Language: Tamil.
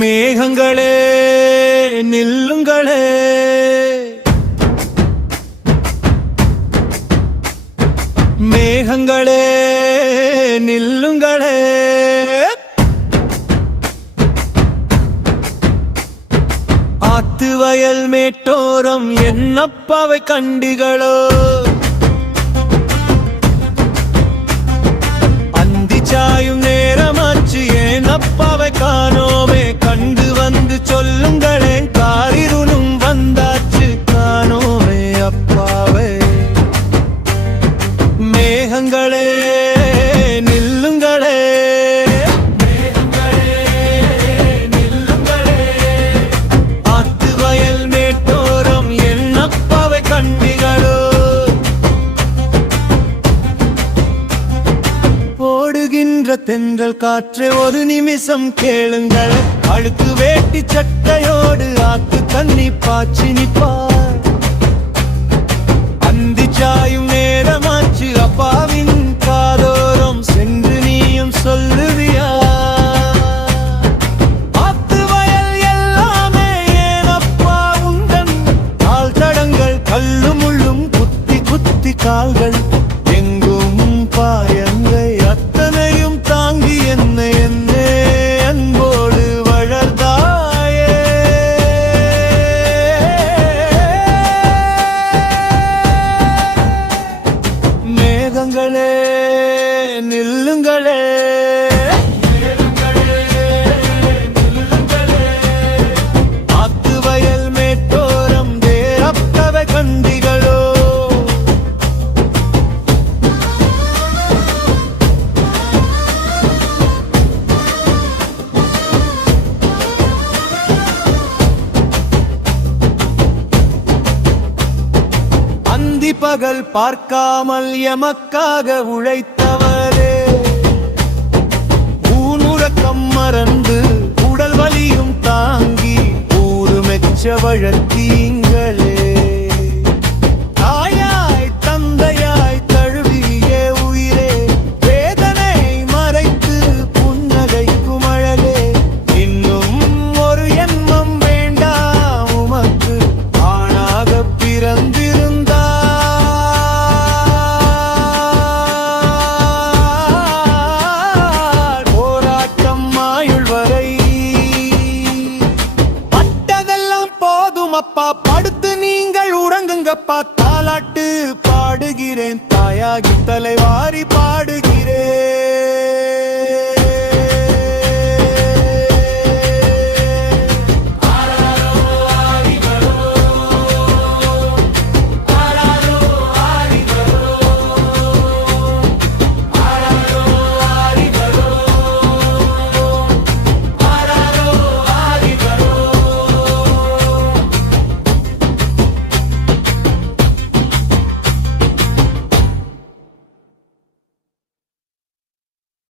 மேகங்களே நில்லுங்களே, மேகங்களே நில்லுங்களே, ஆத்து வயல் மேட்டோரம் என்னப்பாவை கண்டிகளோ, அந்தி சாயும் நேரமாச்சு ஏனப்பாவை காணோமே, கண்டு வந்து சொல்லுங்களேன் காரிருளும் வந்தாச்சு காணோமே அப்பாவை. மேகங்களே நில்லுங்களே, மேகங்களே நில்லுங்களே, ஆத்து வயல் மேட்டோரம் என்னப்பாவை கண்டிகளோ, ஓடுகின்ற தென்றல் காற்றை ஒரு நிமிஷம் கேளுங்கள், அழுக்கு வேட்டி சட்டையோடு ஆத்து தண்ணி பாய்ச்சி நிற்பார், அந்தி சாயும் நேரமாச்சு அப்பாவின் காதோரம் சென்று நீயும் சொல்லுவியா, ஆத்து வயல் எல்லாமே ஏனப்பா உந்தன் கால் தடங்கள், கல்லு முள்ளும் குத்தி குத்தி கால்கள் எங்கும் பாயங்கை அத்தனையும் தாங்கி என்னை என்னே அன்போடு வளர்ந்தாயே. மேகங்களே நில்லுங்களே, ஆத்து வயல் மேட்டோரம் தேரப்பவை கண்டிகளோ, அந்தி பகல் பார்க்காமல் எமக்காக உழைத்தவரே, ஊனுறக்கம் மறந்து உடல் வலியும் தாங்கி ஊரு மெச்ச வளர்த்தீங்களே, தாயாய் தந்தையாய் தழுவிய உயிரே, வேதனை மறைத்து புன்னகைக்கும் அழகே, இன்னும் ஒரு எண்ணம் வேண்டாம் உமக்கு ஆணாக பிறந்திருந்த அப்பா, படுத்து நீங்கள் உறங்குங்கப்பா, தாலாட்டு பாடுகிறேன் தாயாகி தலைவாரி பாடுகிறேன்.